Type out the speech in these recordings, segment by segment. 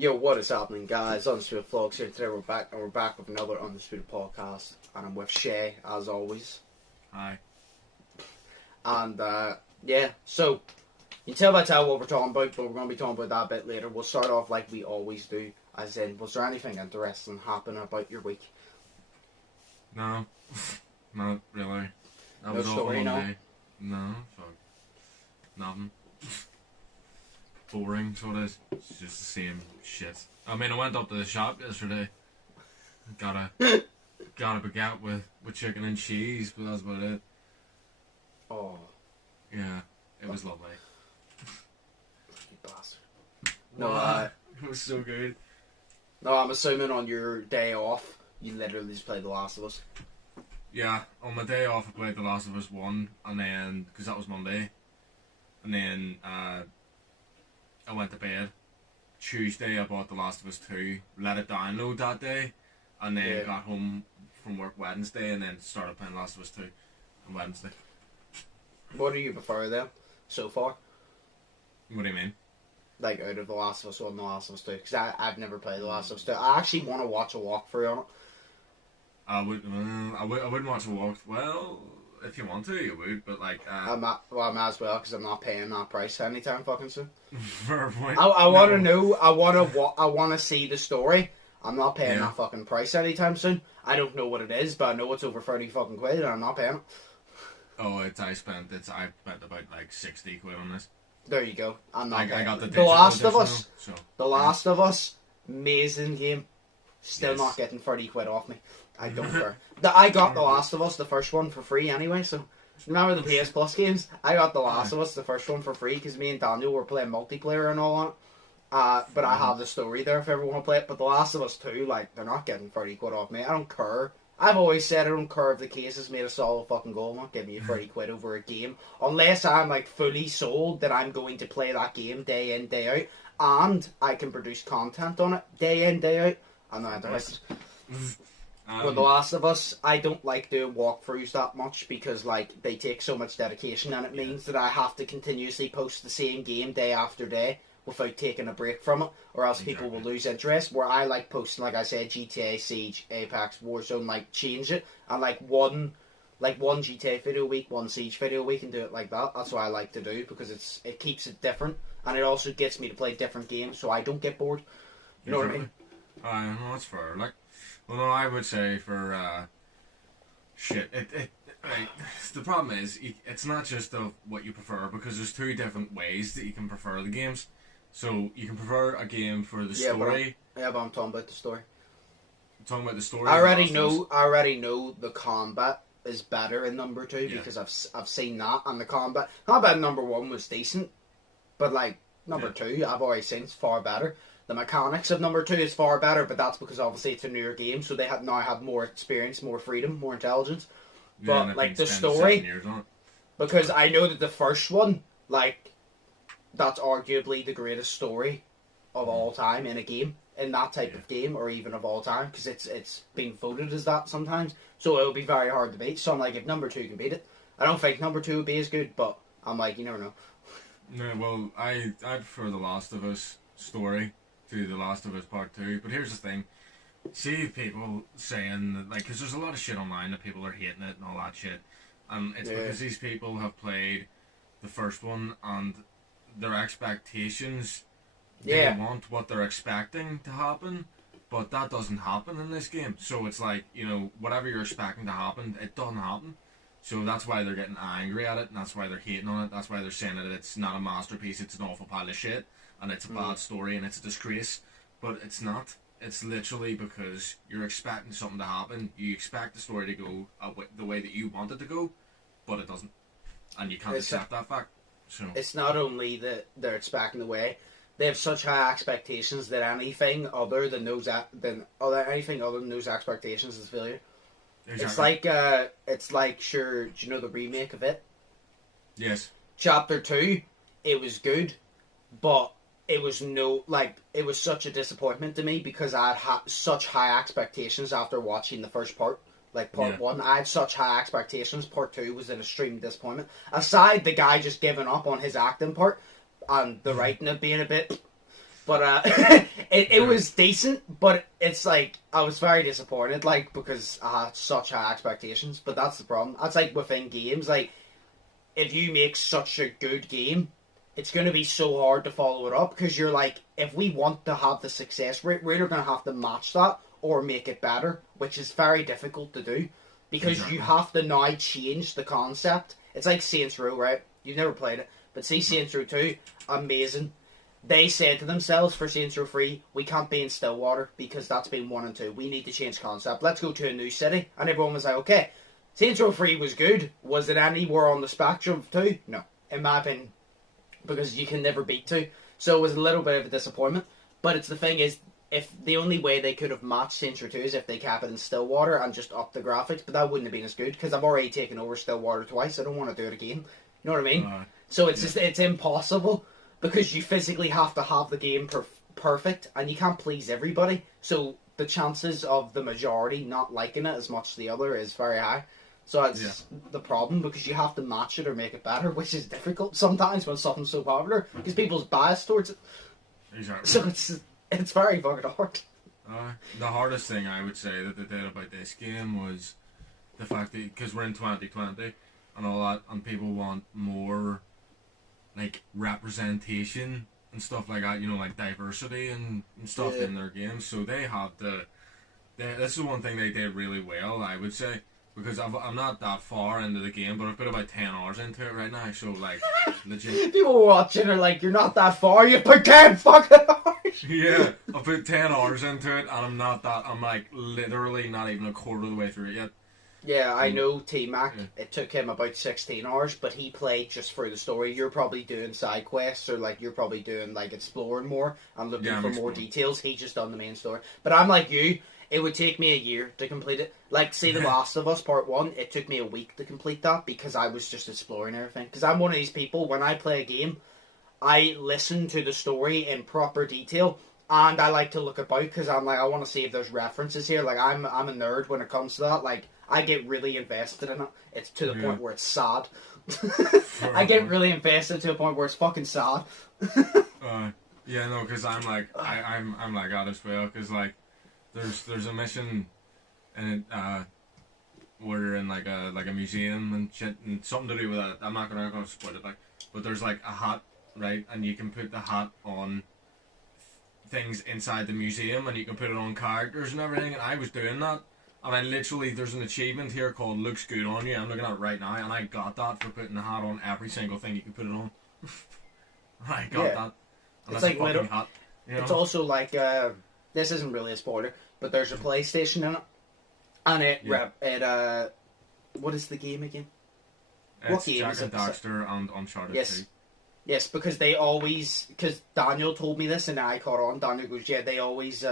Yo, what is happening, guys? Undisputed Vlogs here. Today we're back with another Undisputed podcast, and I'm with Shay, as always. Hi. And, yeah, so, you can tell by what we're talking about, but we're going to be talking about that a bit later. We'll start off like we always do, as in, was there anything interesting happening about your week? No, not really. That No was story, all no? Monday. No, fuck. Nothing. Boring, so it is. It's just the same shit. I mean, I went up to the shop yesterday. Got a baguette with chicken and cheese, but that's about it. Oh, Yeah, it was lovely. you bastard. No, It was so good. no, I'm assuming on your day off, you literally just played The Last of Us. Yeah, on my day off I played The Last of Us 1, and then, because that was Monday, and then I went to bed. Tuesday I bought The Last of Us 2, let it download that day, and then got home from work Wednesday, and then started playing The Last of Us 2 on Wednesday. What do you prefer, then, so far? What do you mean? Like, out of The Last of Us 1 and The Last of Us 2, because I've never played The Last of Us 2. I actually want to watch a walkthrough on it. I wouldn't watch a walk. Well, if you want to, you would, but like... I might as well, because I'm not paying that price anytime fucking soon. Fair point. I want to know, I want to see the story. I'm not paying Yeah. that fucking price anytime soon. I don't know what it is, but I know it's over 30 fucking quid, and I'm not paying it. Oh, I spent about like 60 quid on this. There you go. I'm not I paying got the it. digital Last of edition Us. though, so The Last of Us. Amazing game. Still Yes. not getting 30 quid off me. I don't care. I got The Last of Us, the first one, for free anyway, so... Remember the PS Plus games? I got The Last of Us, the first one, for free, because me and Daniel were playing multiplayer and all that. But I have the story there if everyone want to play it. But The Last of Us 2, like, they're not getting 30 quid off me. I don't care. I've always said I don't care if the case has made a solid fucking goal. I'm not giving you 30 quid over a game. Unless I'm, like, fully sold that I'm going to play that game day in, day out. And I can produce content on it day in, day out. I'm not interested. With The Last of Us, I don't like doing walkthroughs that much because, like, they take so much dedication, and it means that I have to continuously post the same game day after day without taking a break from it, or else people will lose interest. Where I like posting, like I said, GTA, Siege, Apex, Warzone, like, change it, and like one GTA video a week, one Siege video a week, and do it like that. That's what I like to do because it keeps it different, and it also gets me to play different games so I don't get bored. You know what I mean? No, that's fair. Like, well, no, I would say for shit. Like, the problem is it's not just of what you prefer, because there's two different ways that you can prefer the games. So you can prefer a game for the story. But I'm talking about the story. I'm talking about the story. I already know the combat is better in number 2 because I've seen that, and the combat in number 1 was decent, but like number 2 I've already seen it's far better. The mechanics of number 2 is far better, but that's because obviously it's a newer game, so they now have more experience, more freedom, more intelligence. But like the story, because I know that the first one, like, that's arguably the greatest story of all time in a game, in that type of game, or even of all time, because it's been voted as that sometimes. So it'll be very hard to beat. So I'm like, if number 2 can beat it, I don't think number 2 would be as good, but I'm like, you never know. No, well, I prefer The Last of Us story to The Last of Us Part 2, but here's the thing. See people saying that, like, because there's a lot of shit online that people are hating it and all that shit, and it's because these people have played the first one and their expectations, they want what they're expecting to happen, but that doesn't happen in this game. So it's like, you know, whatever you're expecting to happen, it doesn't happen. So that's why they're getting angry at it, and that's why they're hating on it. That's why they're saying that it's not a masterpiece, it's an awful pile of shit, and it's a bad story, and it's a disgrace. But it's not. It's literally because you're expecting something to happen. You expect the story to go the way that you want it to go, but it doesn't. And you can't accept that fact. So it's not only that they're expecting the way, they have such high expectations that anything other than those expectations is failure. Exactly. It's like, sure, do you know the remake of it? Yes. Chapter 2, it was good, but it was such a disappointment to me because I had such high expectations after watching the first part. Like, part 1, I had such high expectations. Part 2 was an extreme disappointment. Aside the guy just giving up on his acting part and the writing it being a bit But it was decent, but it's like I was very disappointed, like, because I had such high expectations. But that's the problem. That's like within games, like if you make such a good game, it's going to be so hard to follow it up because you're like, if we want to have the success rate, we're either going to have to match that or make it better, which is very difficult to do because you have to now change the concept. It's like Saints Row, right? You've never played it, but see Saints Row 2, amazing. They said to themselves for Saints Row 3, we can't be in Stillwater because that's been 1 and 2. We need to change concept. Let's go to a new city. And everyone was like, okay. Saints Row 3 was good. Was it anywhere on the spectrum of 2? No. In my opinion. Because you can never beat 2. So it was a little bit of a disappointment. But it's the thing is, if the only way they could have matched Saints Row 2 is if they kept it in Stillwater and just upped the graphics. But that wouldn't have been as good because I've already taken over Stillwater twice. I don't want to do it again. You know what I mean? So it's just, it's impossible. Because you physically have to have the game perfect, and you can't please everybody. So the chances of the majority not liking it as much as the other is very high. So that's the problem, because you have to match it or make it better, which is difficult sometimes when something's so popular, because people's bias towards it. Exactly. So it's very fucking hard. The hardest thing I would say that they did about this game was the fact that, because we're in 2020 and all that, and people want more like representation and stuff like that, you know, like diversity and stuff in their games. So they have this is one thing they did really well, I would say, because I'm not that far into the game, but I've put about 10 hours into it right now, so like legit. People watching are like, you're not that far, you put 10 fucking hours. Yeah, I put 10 hours into it, and I'm like literally not even a quarter of the way through it yet. Yeah, I know T-Mac, it took him about 16 hours, but he played just for the story. You're probably doing side quests, or like you're probably doing like exploring more and looking for more details. He just done the main story. But I'm like you, it would take me a year to complete it. Like, say The Last of Us Part 1, it took me a week to complete that because I was just exploring everything. Because I'm one of these people, when I play a game, I listen to the story in proper detail. And I like to look about because I'm like, I want to see if there's references here. Like, I'm a nerd when it comes to that. Like, I get really invested in it. It's to the point where it's sad. I get really invested to a point where it's fucking sad. Yeah, no, because I'm like, I'm like that as well. Because like, there's a mission, and we're in like a museum and shit, and something to do with that. I'm not gonna spoil it, like, but there's like a hat, right, and you can put the hat on things inside the museum, and you can put it on characters and everything. And I was doing that. And I literally, there's an achievement here called Looks Good on You. I'm looking at it right now, and I got that for putting the hat on every single thing you can put it on. I got that. And it's like like a fucking hat. You know? It's also like, this isn't really a spoiler, but there's a PlayStation in it. And it what is the game again? What game is it? Jack and Daxter and Uncharted 2. Yes, because Daniel told me this and I caught on. Daniel goes, yeah, they always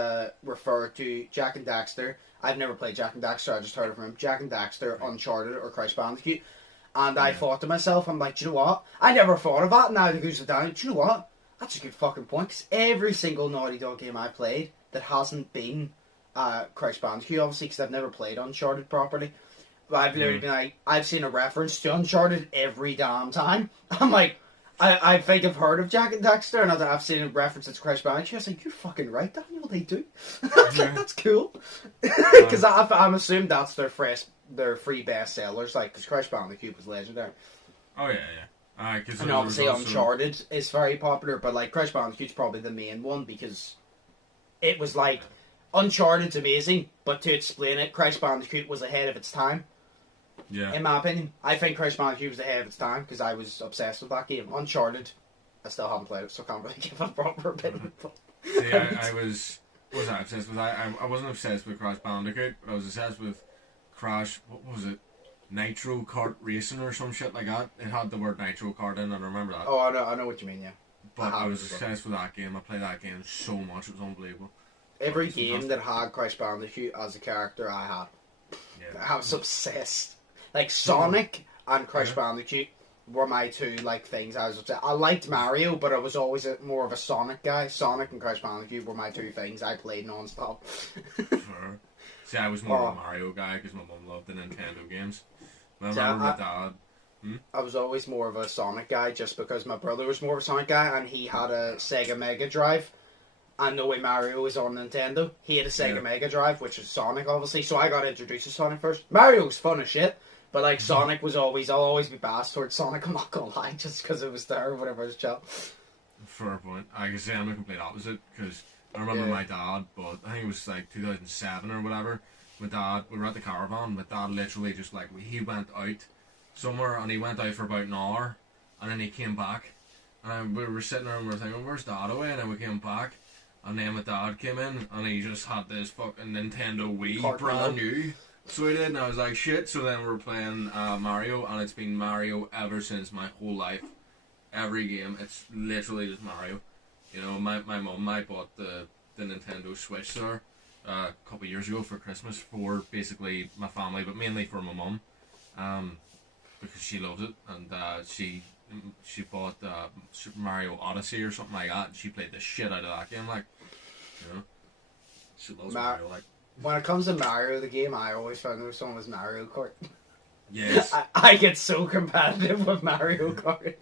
refer to Jack and Daxter. I've never played Jack and Daxter, I just heard it from him. Jack and Daxter, Uncharted, or Crash Bandicoot. And I thought to myself, I'm like, do you know what? I never thought of that. And now he goes to Daniel, do you know what? That's a good fucking point. Because every single Naughty Dog game I played that hasn't been Crash Bandicoot, obviously, because I've never played Uncharted properly. But I've literally been like, I've seen a reference to Uncharted every damn time. I'm like, I think I've heard of Jack and Daxter, and I've seen a reference to Crash Bandicoot. I was like, you're fucking right, Daniel, they do. Like, that's cool. Because I'm assuming that's their free bestsellers, like, because Crash Bandicoot was legendary. Oh, yeah. And obviously Uncharted is very popular, but like Crash Bandicoot's probably the main one, because it was like, Uncharted's amazing, but to explain it, Crash Bandicoot was ahead of its time. Yeah. In my opinion, I think Crash Bandicoot was ahead of its time because I was obsessed with that game. Uncharted, I still haven't played it, so I can't really give it a proper opinion. See, I was I obsessed with? I wasn't obsessed with Crash Bandicoot, but I was obsessed with Crash. What was it? Nitro Kart Racing or some shit like that. It had the word Nitro Kart in, and I remember that. Oh, I know what you mean. Yeah. But I was obsessed with that game. I played that game so much; it was unbelievable. Every game that had Crash Bandicoot as a character, I had. Yeah. I was obsessed. Like Sonic and Crash Bandicoot were my two like things I was obsessed. I liked Mario, but I was always more of a Sonic guy. Sonic and Crash Bandicoot were my two things I played non-stop. Sure. See, I was more of a Mario guy because my mum loved the Nintendo games. I remember my dad. I was always more of a Sonic guy just because my brother was more of a Sonic guy and he had a Sega Mega Drive. and the way Mario was on Nintendo, he had a Sega Mega Drive, which is Sonic, obviously, so I got introduced to Sonic first. Mario's fun as shit, but like Sonic was always, I'll always be biased towards Sonic, I'm not gonna lie, just because it was there, whatever it was chill. Fair point. I can say I'm the complete opposite, because I remember my dad, but I think it was like 2007 or whatever, my dad, we were at the caravan, my dad literally just like, he went out somewhere, and he went out for about an hour, and then he came back, and we were sitting there and we were thinking, where's Dad away? And then we came back, and then my dad came in, and he just had this fucking Nintendo Wii, brand new. So he did, and I was like, shit. So then we were playing Mario, and it's been Mario ever since my whole life. Every game, it's literally just Mario. You know, my mum, I bought the Nintendo Switch there a couple of years ago for Christmas for basically my family, but mainly for my mum, because she loves it, and she bought Super Mario Odyssey or something like that, and she played the shit out of that game, like, you know. She loves Mario, like. When it comes to Mario, the game I always found there was someone was Mario Kart. Yes. I get so competitive with Mario Kart.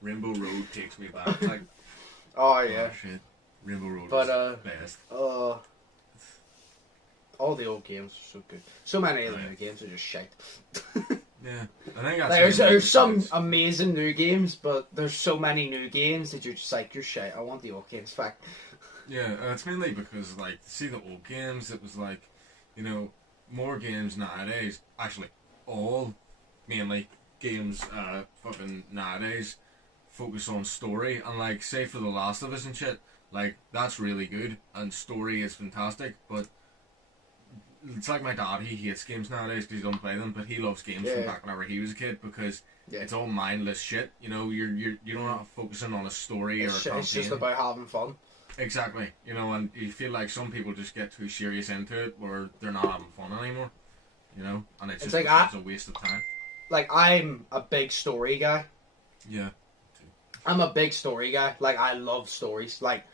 Rainbow Road takes me back, like. Oh yeah. Oh, shit. Rainbow Road is best. All the old games are so good. So many of the new games are just shite. Yeah, I think that's there's some amazing new games, but there's so many new games that you're just like, you're shite. I want the old games back. Yeah, it's mainly because, like, see the old games, it was like, you know, more games nowadays, actually, all, mainly, games, fucking nowadays, focus on story, and, like, say for The Last of Us and shit, like, that's really good, and story is fantastic, but it's like my dad, he hates games nowadays because he don't play them, but he loves games from back whenever he was a kid, because it's all mindless shit, you know, you're not focusing on a story or a campaign. It's just about having fun. Exactly, you know, and you feel like some people just get too serious into it where they're not having fun anymore, you know, and it's just like it's a waste of time. Like, I'm a big story guy. Yeah. I'm a big story guy. Like, I love stories. Like,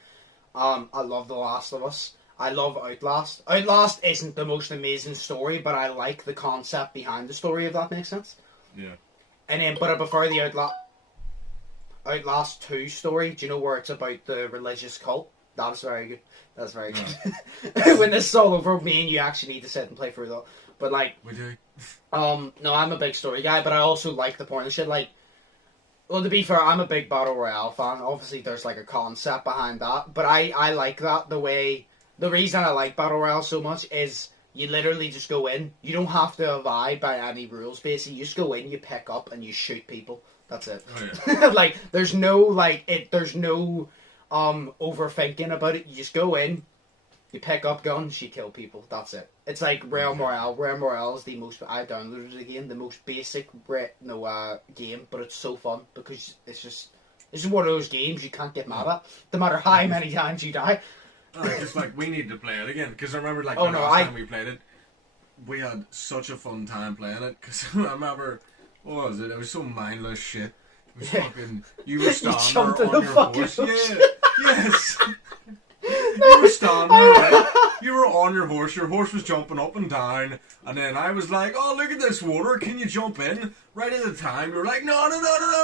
I love The Last of Us. I love Outlast. Outlast isn't the most amazing story, but I like the concept behind the story, if that makes sense. Yeah. And then, but I prefer the Outlast 2 story. Do you know where it's about the religious cult? That's very good. That's very good. When this is all over, me and you actually need to sit and play through that. But like, we do. No, I'm a big story guy, but I also like the porn and shit. Like, well, to be fair, I'm a big battle royale fan. Obviously, there's like a concept behind that, but I like that the way. The reason I like battle royale so much is you literally just go in. You don't have to abide by any rules. Basically, you just go in, you pick up, and you shoot people. That's it. Oh, yeah. Like, there's no overthinking about it. You just go in, you pick up guns, you kill people. That's it. It's like Realm Royale. Realm Royale is the most, I downloaded it again, the most basic game, but it's so fun because it's one of those games you can't get mad at, no matter how many times you die. It's like, we need to play it again, because I remember, like, last time we played it, we had such a fun time playing it, because I remember, what was it? It was so mindless shit. It was fucking, you were standing there on your horse. Yeah, yes. You were standing there, right? You were on your horse was jumping up and down, and then I was like, oh, look at this water, can you jump in? Right at the time, you were like, no,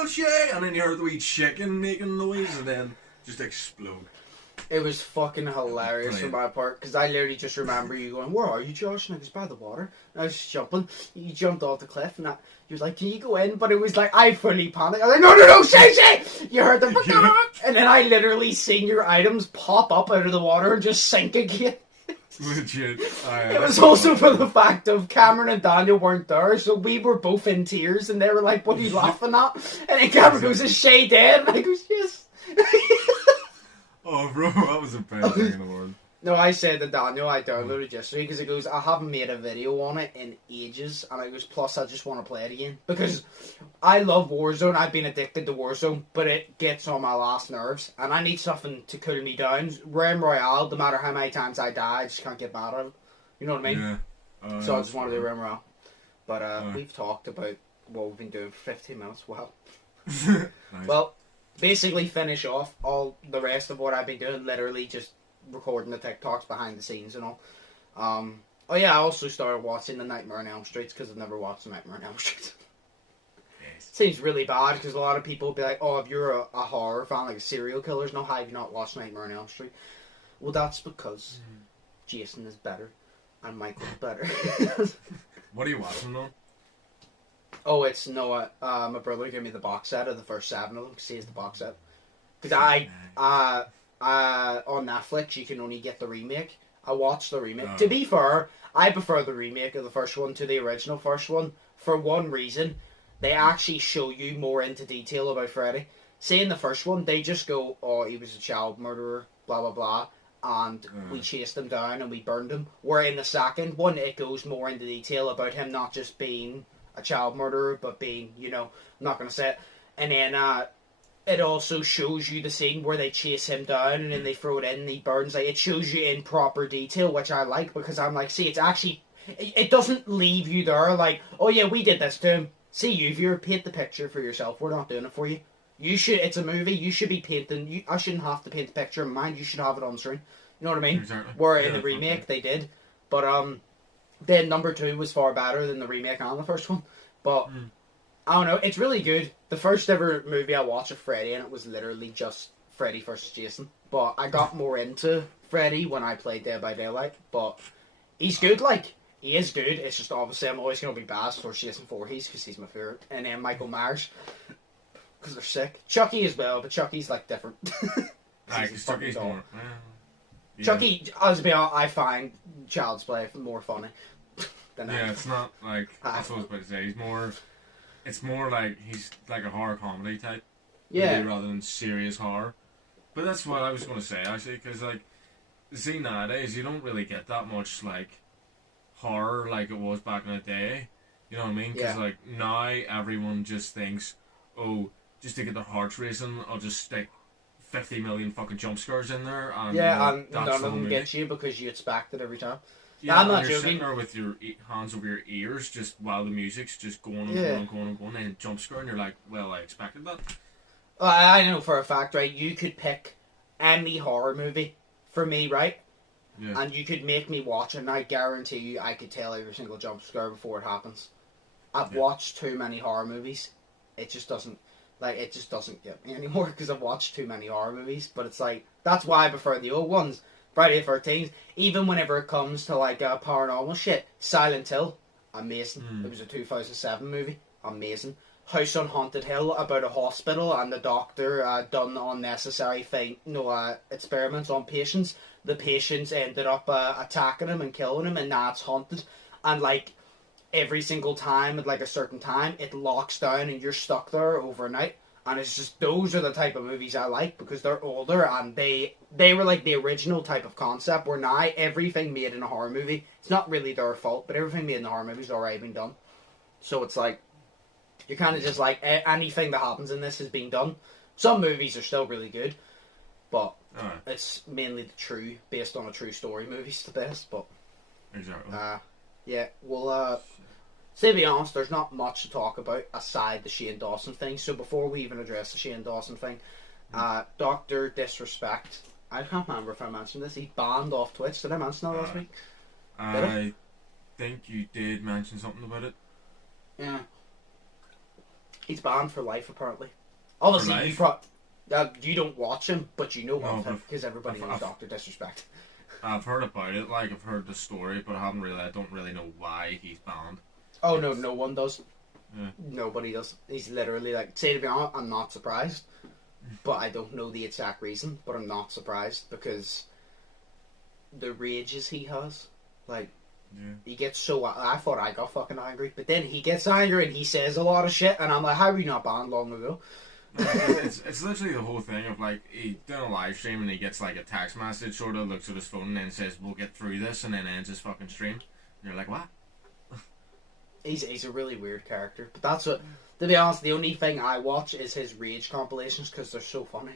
shit, and then you heard the wee chicken making noise, and then just explode. It was fucking hilarious from my part, because I literally just remember you going, where are you, Josh? And I was by the water, and I was just jumping. You jumped off the cliff, and you was like, can you go in? But it was like, I fully panicked. I was like, no, shit! You heard the and then I literally seen your items pop up out of the water and just sink again. Legit. It was also for the fact of Cameron and Daniel weren't there, so we were both in tears, and they were like, what are you laughing at? And then Cameron goes, is Shay dead? And I goes, yes. Oh, bro, that was the best thing in the world. No, I said to Daniel, I downloaded yesterday, because it goes, I haven't made a video on it in ages, and it goes, plus I just want to play it again. Because I love Warzone, I've been addicted to Warzone, but it gets on my last nerves, and I need something to cool me down. Realm Royale, no matter how many times I die, I just can't get mad at it. You know what I mean? Yeah. So I just want to do Realm Royale. But we've talked about what we've been doing for 15 minutes. Wow. Nice. Well, basically finish off all the rest of what I've been doing, literally just recording the TikToks behind the scenes and all. I also started watching the Nightmare on Elm Street because I've never watched the Nightmare on Elm Street. seems really bad because a lot of people be like, oh, if you're a horror fan, like a serial killer, no, how have you not watched Nightmare on Elm Street? Well, that's because Jason is better and Michael's better. What are you watching though? Oh, it's Noah. My brother gave me the box set of the first 7 of them because he has the box set. Because on Netflix you can only get the remake. I watched the remake. To be fair, I prefer the remake of the first one to the original first one for one reason. They actually show you more into detail about Freddy. See, in the first one, they just go, oh, he was a child murderer, blah, blah, blah, and we chased him down and we burned him. Where in the second one, it goes more into detail about him not just being a child murderer, but being, you know, I'm not going to say it. And then it also shows you the scene where they chase him down and then they throw it in and he burns. Like, it shows you in proper detail, which I like because I'm like, see, it's actually, it doesn't leave you there like, oh yeah, we did this to him. See, you viewer, paint the picture for yourself. We're not doing it for you. You should. It's a movie. You should be painting. I shouldn't have to paint the picture in mind. You should have it on screen. You know what I mean? Exactly. Where in the remake they did, but then number 2 was far better than the remake and the first one. But I don't know. It's really good. The first ever movie I watched of Freddy, and it was literally just Freddy versus Jason. But I got more into Freddy when I played Dead by Daylight. But he's good. Like. He is good, it's just obviously I'm always going to be biased for Jason Voorhees because he's my favourite. And then Michael Myers, because they're sick. Chucky as well, but Chucky's like different. Chucky's more... yeah. Chucky, as be honest, I find Child's Play more funny than it's not like... That's what I was about to say. It's more like he's like a horror comedy type. Yeah. Rather than serious horror. But that's what I was going to say, actually, because like, see, nowadays you don't really get that much like horror like it was back in the day. You know what I mean? Because like now everyone just thinks, oh, just to get their hearts racing, I'll just stick 50 million fucking jump scares in there. And, and none of them get you because you expect it every time. Yeah, I'm not you're joking. sitting there with your hands over your ears just while the music's just going and going and going, and jump scare, and you're like, well, I expected that. I know for a fact, right? You could pick any horror movie for me, right? Yeah. And you could make me watch it, and I guarantee you I could tell every single jump scare before it happens. I've watched too many horror movies. It just doesn't get me anymore because I've watched too many horror movies. But it's like, that's why I prefer the old ones. Friday the 13th. Even whenever it comes to like paranormal shit. Silent Hill, amazing. It was a 2007 movie, amazing. House on Haunted Hill, about a hospital and the doctor done unnecessary experiments on patients. The patients ended up attacking him and killing him, and now it's haunted. And like every single time at like a certain time, it locks down and you're stuck there overnight. And it's just, those are the type of movies I like because they're older and they were like the original type of concept. Where now everything made in a horror movie, it's not really their fault, but everything made in a horror movie has already been done. So it's like, you're kind of just like, anything that happens in this has been done. Some movies are still really good, but it's mainly the true, based on a true story movies the best. But exactly. Well, to be honest, there's not much to talk about aside the Shane Dawson thing. So before we even address the Shane Dawson thing, Dr. Disrespect, I can't remember if I mentioned this, he banned off Twitch. Did I mention that last week? I think you did mention something about it. Yeah. He's banned for life, apparently. Obviously, you don't watch him, but you know of him because everybody knows Dr. Disrespect. I've heard about it, like I've heard the story, but I don't really know why he's banned. Oh no, no one does. Yeah. Nobody does. He's literally like, say to be honest, I'm not surprised, but I don't know the exact reason. But I'm not surprised because the rages he has, like. Yeah. He gets so... I thought I got fucking angry. But then he gets angry and he says a lot of shit. And I'm like, how are you not banned long ago? It's literally the whole thing of like, he done a live stream and he gets like a text message, sort of looks at his phone and then says, we'll get through this, and then ends his fucking stream. And you're like, what? He's a really weird character. But that's what... To be honest, the only thing I watch is his rage compilations because they're so funny.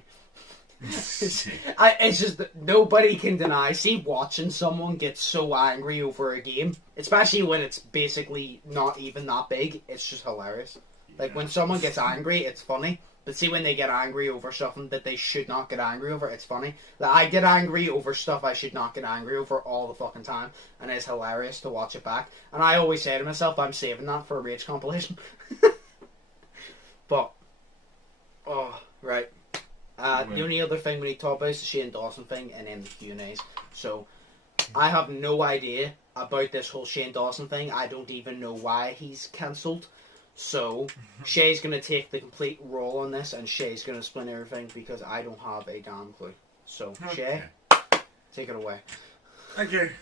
It's just that nobody can deny. See, watching someone get so angry over a game, especially when it's basically not even that big, it's just hilarious. Like when someone gets angry, it's funny. But see, when they get angry over something that they should not get angry over, it's funny. Like I get angry over stuff I should not get angry over all the fucking time, and it's hilarious to watch it back. And I always say to myself, I'm saving that for a rage compilation. But, oh, right. The only other thing we need to talk about is the Shane Dawson thing and then the Q&As. So, I have no idea about this whole Shane Dawson thing. I don't even know why he's cancelled. So, Shay's going to take the complete role on this, and Shay's going to explain everything because I don't have a damn clue. So, Shay, take it away. Okay.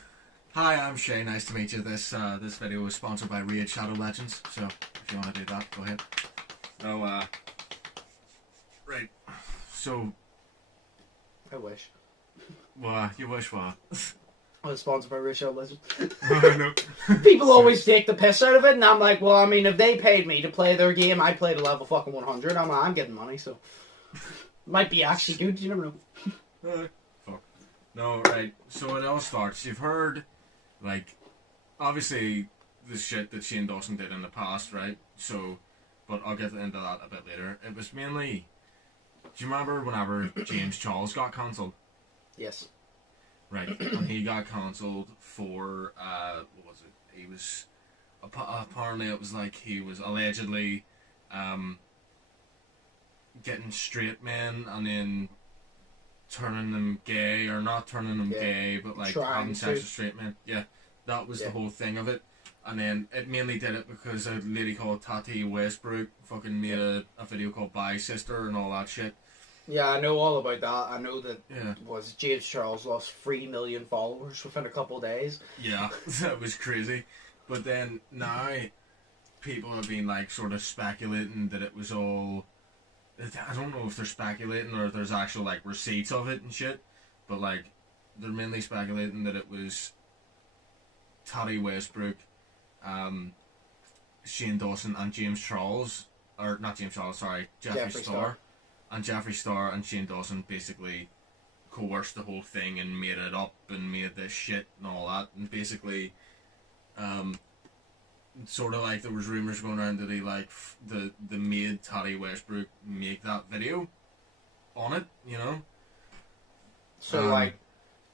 Hi, I'm Shay. Nice to meet you. This video is sponsored by Raid Shadow Legends. So, if you want to do that, go ahead. So, right. So, I wish. What? You wish what? I was sponsored by Rachel Legend. No. People always take the piss out of it, and I'm like, well, I mean, if they paid me to play their game, I played a level fucking 100. I'm getting money, so might be actually good. You never know. Fuck. No, right. So it all starts. You've heard, like, obviously the shit that Shane Dawson did in the past, right? So, but I'll get into that a bit later. It was mainly. Do you remember whenever James Charles got cancelled? Yes. Right, and he got cancelled for, what was it? He was, apparently it was like he was allegedly, getting straight men and then turning them gay, or not turning them gay, but like having sex with straight men. Yeah, that was the whole thing of it. And then it mainly did it because a lady called Tati Westbrook fucking made a video called Bye Sister and all that shit. Yeah, I know all about that. I know that was James Charles lost 3 million followers within a couple of days. Yeah, that was crazy. But then now people have been like sort of speculating that it was all. I don't know if they're speculating or if there's actual like receipts of it and shit. But like they're mainly speculating that it was Tati Westbrook, Shane Dawson, and James Charles, or not James Charles, sorry, Jeffree Star. And Jeffree Star and Shane Dawson basically coerced the whole thing and made it up and made this shit and all that. And basically, sort of like there was rumours going around that he like the made Tati Westbrook make that video on it, you know. So like,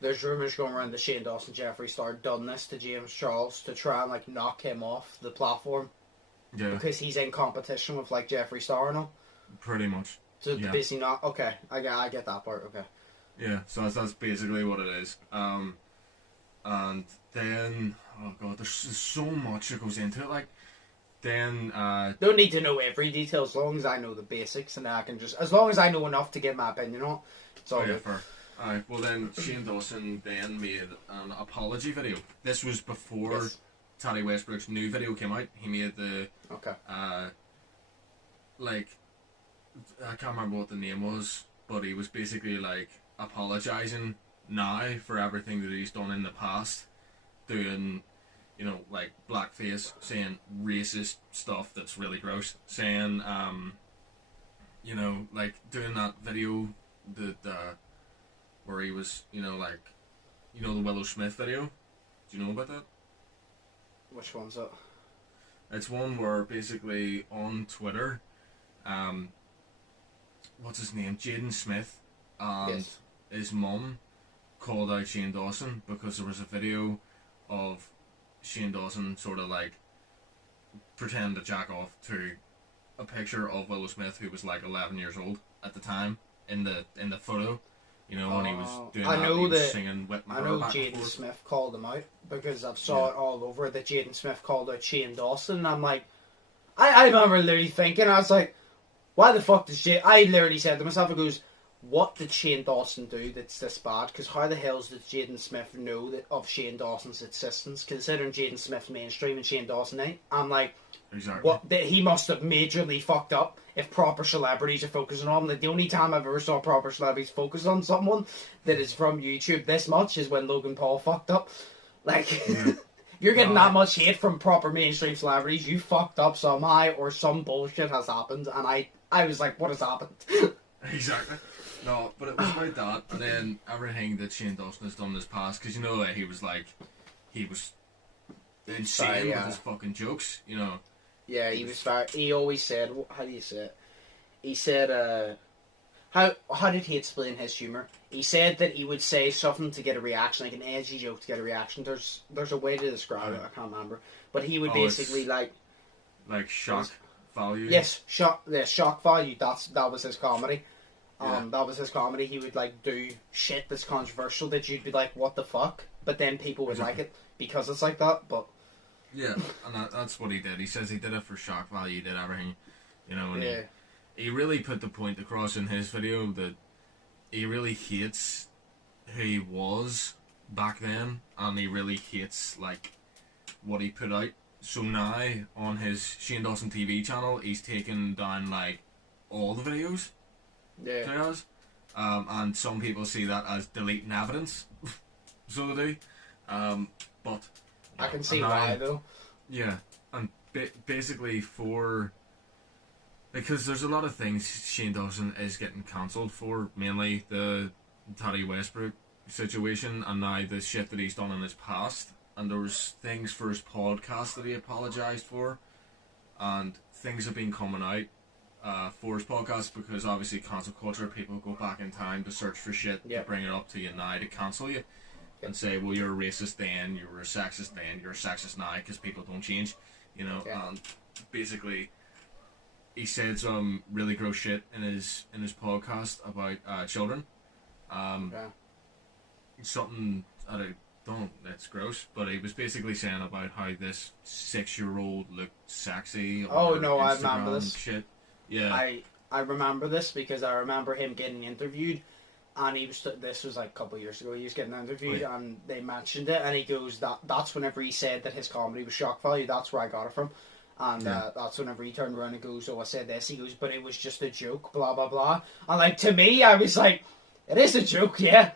there's rumours going around that Shane Dawson, Jeffree Star done this to James Charles to try and like knock him off the platform. Yeah. Because he's in competition with like Jeffree Star and all. Pretty much. So basically not okay. I get that part. Okay. Yeah. So that's basically what it is. And then oh god, there's so much that goes into it. Like then don't need to know every detail as long as I know the basics, and I can just as long as I know enough to get my opinion on. It's all good. Fair. Alright. Well then, Shane Dawson then made an apology video. This was before Tati Westbrook's new video came out. He made the like. I can't remember what the name was, but he was basically like apologising now for everything that he's done in the past, doing, you know, like blackface, saying racist stuff that's really gross, saying, you know, like doing that video that where he was, you know, like, you know, the Willow Smith video. Do you know about that? Which one's that? It's one where basically on Twitter, what's his name? Jaden Smith and his mum called out Shane Dawson because there was a video of Shane Dawson sort of like pretending to jack off to a picture of Willow Smith, who was like 11 years old at the time in the photo. You know, when he was doing he was singing Whip My I know Jaden Smith called him out because I've saw it all over that Jaden Smith called out Shane Dawson. And I'm like, I remember literally thinking, I was like, why the fuck did Shane... I literally said to myself, it goes, what did Shane Dawson do that's this bad? Because how the hell did Jaden Smith know that of Shane Dawson's existence, considering Jaden Smith's mainstream and Shane Dawson ain't? I'm like, what? He must have majorly fucked up if proper celebrities are focusing on him. Like, the only time I've ever saw proper celebrities focus on someone that is from YouTube this much is when Logan Paul fucked up. Like... You're getting that much hate from proper mainstream celebrities, you fucked up somehow, or some bullshit has happened, and I was like, what has happened? Exactly. No, but it was about that, and then everything that Shane Dawson has done in his past, because you know that he was insane with his fucking jokes, you know. Yeah, he always said, how do you say it? He said, how did he explain his humour? He said that he would say something to get a reaction, like an edgy joke to get a reaction. There's a way to describe it, I can't remember. But he would basically like shock value. Yes, shock value. That was his comedy. That was his comedy. He would like do shit that's controversial that you'd be like, what the fuck? But then people would like it because it's like that. But yeah, and that's what he did. He says he did it for shock value. He did everything, you know. And he really put the point across in his video that he really hates who he was back then, and he really hates like what he put out. So now on his Shane Dawson TV channel, he's taken down like all the videos. Yeah. And some people see that as deleting evidence. So they do. But I can see why though. Yeah, and basically because there's a lot of things Shane Dawson is getting cancelled for, mainly the Teddy Westbrook situation, and now the shit that he's done in his past. And there was things for his podcast that he apologised for, and things have been coming out for his podcast, because obviously cancel culture, people go back in time to search for shit to bring it up to you now to cancel you and say, well, you're a racist then, you were a sexist then, you're a sexist now, because people don't change, you know. And basically he said some really gross shit in his podcast about children. Something I don't, that's gross, but he was basically saying about how this 6-year-old looked sexy. Oh no, Instagram I remember this shit. Yeah, I remember this because I remember him getting interviewed, and he was. This was like a couple of years ago. He was getting interviewed, and they mentioned it, and he goes, "That's whenever he said that his comedy was shock value. That's where I got it from." And that's whenever he turned around and goes, "Oh, I said this." He goes, "But it was just a joke." Blah blah blah. And like, to me, I was like, "It is a joke, yeah."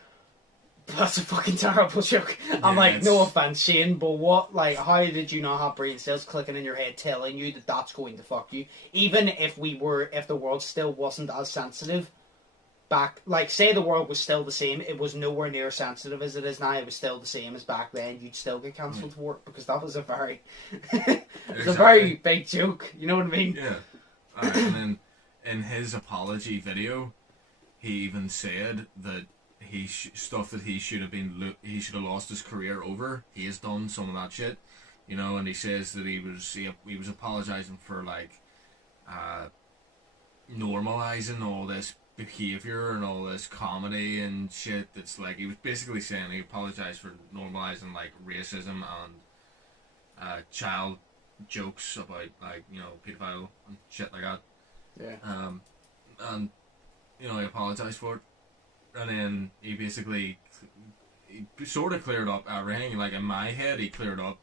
That's a fucking terrible joke. I'm like, no offense, Shane, but what, like, how did you not have brain cells clicking in your head telling you that that's going to fuck you? Even if the world still wasn't as sensitive back, like, say the world was still the same, it was nowhere near as sensitive as it is now, it was still the same as back then, you'd still get cancelled for it, because that was a very, it was a very big joke, you know what I mean? Yeah. And then, in his apology video, he even said that stuff that he should have lost his career over. He has done some of that shit, you know. And he says that he was apologizing for like normalizing all this behavior and all this comedy and shit. That's like, he was basically saying he apologized for normalizing like racism and child jokes about, like, you know, pedophile and shit like that. Yeah. And you know, he apologized for it. And then he basically sort of cleared up everything. Like, in my head, he cleared up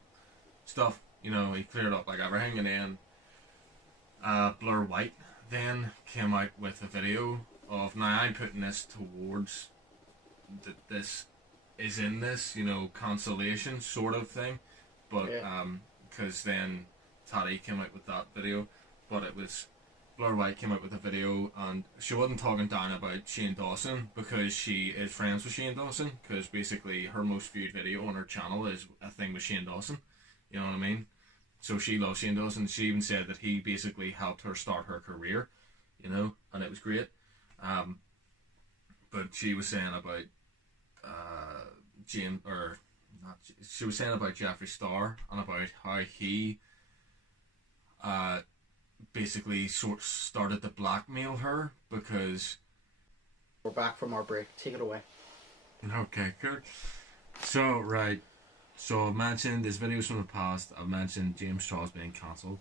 stuff. You know, he cleared up like everything. And then Blur White then came out with a video of, now I'm putting this towards that this is in this, you know, cancellation sort of thing. But because then Taddy came out with that video, but it was Blur White came out with a video, and she wasn't talking down about Shane Dawson because she is friends with Shane Dawson, because basically her most viewed video on her channel is a thing with Shane Dawson, you know what I mean? So she loves Shane Dawson. She even said that he basically helped her start her career, you know, and it was great. But she was saying about she was saying about Jeffree Star, and about how he basically started to blackmail her, because we're back from our break. Take it away. Okay, good. So, right. So, I've mentioned there's videos from the past. I've mentioned James Charles being cancelled.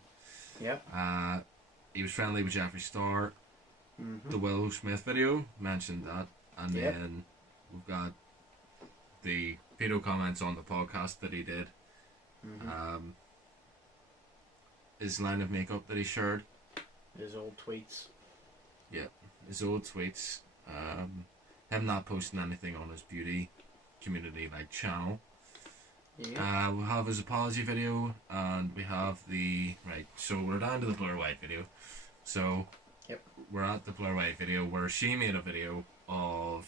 Yeah. He was friendly with Jeffree Star. Mm-hmm. The Willow Smith video, mentioned that. And then we've got the pedo comments on the podcast that he did. Mm-hmm. His line of makeup that he shared. His old tweets. Yeah, his old tweets. Him not posting anything on his beauty community like channel. Yeah. We'll have his apology video, and we have so we're down to the Blur White video. So we're at the Blur White video where she made a video of,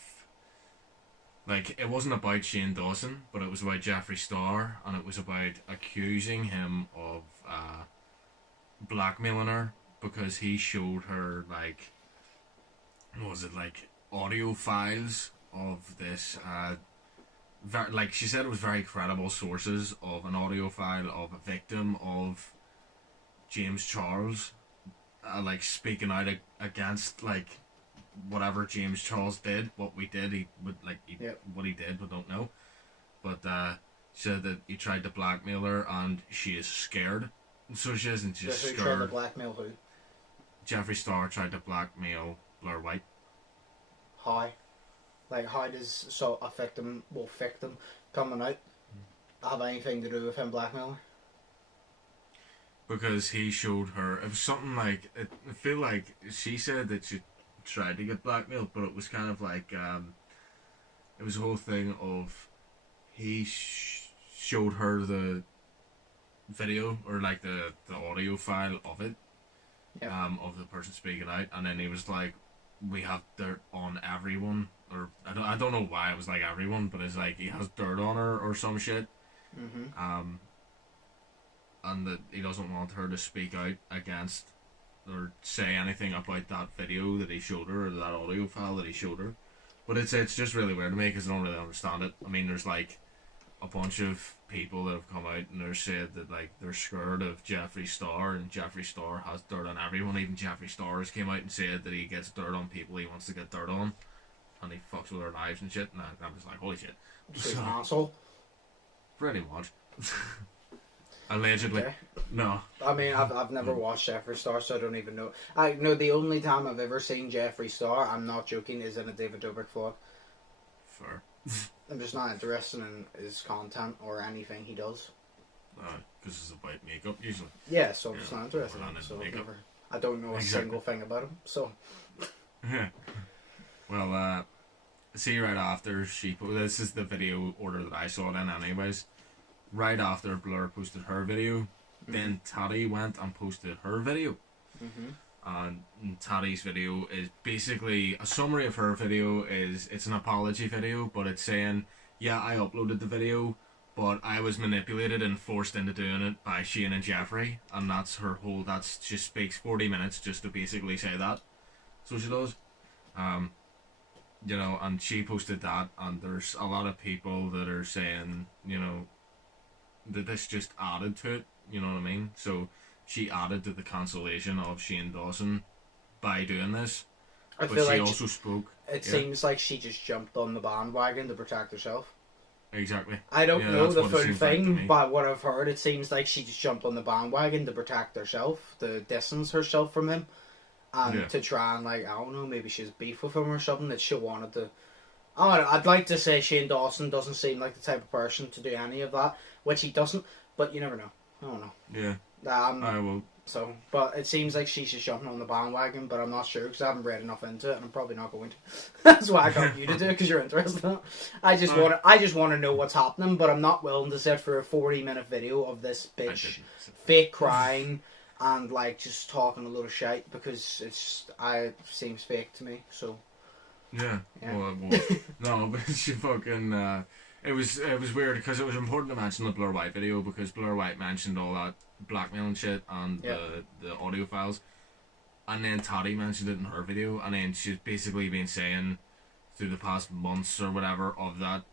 like, it wasn't about Shane Dawson, but it was about Jeffree Star, and it was about accusing him of blackmailing her, because he showed her, like, what was it, like, audio files of this, like, she said it was very credible sources of an audio file of a victim of James Charles like speaking out against like whatever James Charles did, what we did, what he did, we don't know. But said that he tried to blackmail her and she is scared. So she isn't just scared. Who tried to blackmail who? Jeffree Star tried to blackmail Blair White. How? Like, how does a victim coming out have anything to do with him blackmailing her? Because he showed her, it was something like, I feel like she said that she tried to get blackmailed, but it was kind of like, it was a whole thing of, he showed her the video, or like the audio file of it, of the person speaking out, and then he was like, we have dirt on everyone, or I don't know why it was like everyone, but it's like he has dirt on her or some shit. And that he doesn't want her to speak out against or say anything about that video that he showed her, or that audio file that he showed her. But it's just really weird to me because I don't really understand it. I mean, there's like a bunch of people that have come out and they're said that like they're scared of Jeffree Star, and Jeffree Star has dirt on everyone. Even Jeffree Star has came out and said that he gets dirt on people he wants to get dirt on, and he fucks with their lives and shit. And I'm just like, holy shit. He's an asshole. Pretty much. Allegedly. Okay. No. I mean, I've never watched Jeffree Star, so I don't even know. I know the only time I've ever seen Jeffree Star, I'm not joking, is in a David Dobrik vlog. Fair. I'm just not interested in his content or anything he does. Because it's about makeup, usually. Yeah, so I'm just not interested in it. So I don't know a single thing about him, so... Yeah. Well, see right after this is the video order that I saw it in anyways. Right after Blur posted her video, then Taddy went and posted her video. And Taddy's video is basically a summary of her video. It's an apology video, but it's saying, yeah, I uploaded the video, but I was manipulated and forced into doing it by Shane and Jeffree, and that's her whole, she speaks 40 minutes just to basically say that. So she does. You know, and she posted that, and there's a lot of people that are saying, you know, that this just added to it, you know what I mean? So she added to the cancellation of Shane Dawson by doing this. But she also spoke. It seems like she just jumped on the bandwagon to protect herself. Exactly. I don't know the full thing, but what I've heard, it seems like she just jumped on the bandwagon to protect herself, to distance herself from him, and to try and, like, I don't know, maybe she's beef with him or something, that she wanted to... I'd like to say Shane Dawson doesn't seem like the type of person to do any of that, which he doesn't, but you never know. I don't know. Yeah. I will. So, but it seems like she's just jumping on the bandwagon, but I'm not sure because I haven't read enough into it, and I'm probably not going to. That's why I got you to do it, because you're interested in it. I just want to know what's happening, but I'm not willing to sit for a 40-minute video of this bitch fake crying and like just talking a load of shit, because it seems fake to me. So. Yeah. Well, no, but she fucking. It was weird because it was important to mention the Blur White video, because Blur White mentioned all that blackmailing shit and the audio files, and then Toddy mentioned it in her video, and then she's basically been saying through the past months or whatever of that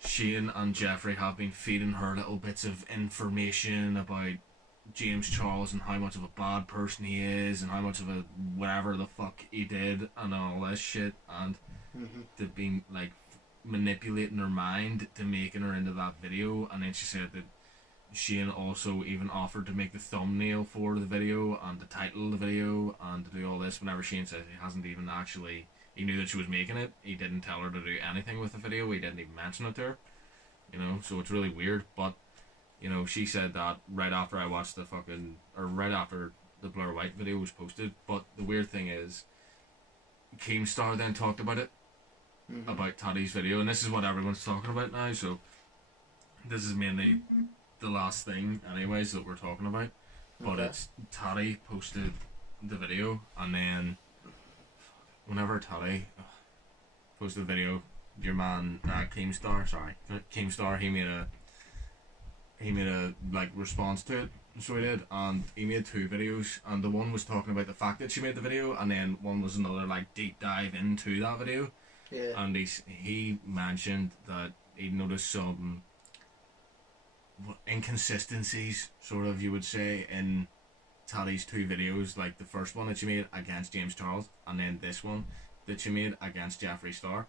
Shane and Jeffree have been feeding her little bits of information about James Charles and how much of a bad person he is and how much of a whatever the fuck he did and all this shit, and they've been like manipulating her mind to making her into that video. And then she said that Shane also even offered to make the thumbnail for the video and the title of the video and to do all this, whenever Shane says he hasn't even actually, he knew that she was making it, he didn't tell her to do anything with the video, he didn't even mention it to her, you know, so it's really weird. But you know, she said that right after I watched right after the Blur White video was posted. But the weird thing is, Keemstar then talked about it, about Taddy's video, and this is what everyone's talking about now, so this is mainly the last thing anyways that we're talking about. But it's Taddy posted the video, and then whenever Taddy posted the video, your man Keemstar, he made a like response to it, so he did, and he made 2 videos, and the one was talking about the fact that she made the video, and then one was another like deep dive into that video. And he mentioned that he noticed some inconsistencies, sort of, you would say, in Tally's 2 videos, like the first one that she made against James Charles, and then this one that she made against Jeffree Star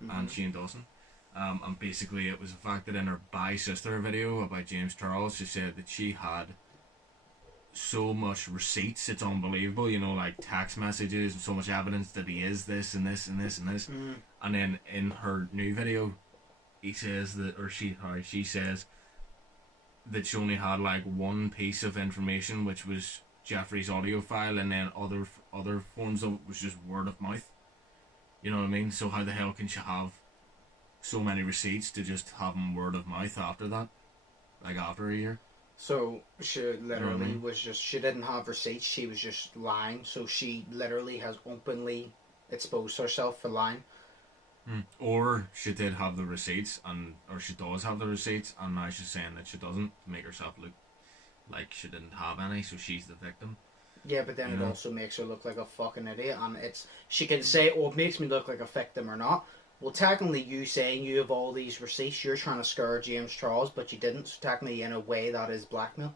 and Shane Dawson. And basically it was the fact that in her Bye Sister video about James Charles, she said that she had so much receipts, it's unbelievable, you know, like text messages and so much evidence that he is this and this and this and this. And then in her new video, he says that, or she says that she only had like one piece of information, which was Jeffrey's audio file, and then other forms of it was just word of mouth. You know what I mean? So how the hell can she have so many receipts to just have them word of mouth after that? Like after a year? So she literally was just, she didn't have receipts, she was just lying, so she literally has openly exposed herself for lying. Or she did have the receipts, or she does have the receipts, and now she's saying that she doesn't, to make herself look like she didn't have any, so she's the victim. Yeah, but then it also makes her look like a fucking idiot, and she can say, oh, it makes me look like a victim or not. Well, technically, you saying you have all these receipts, you're trying to scare James Charles, but you didn't, so technically, in a way, that is blackmail.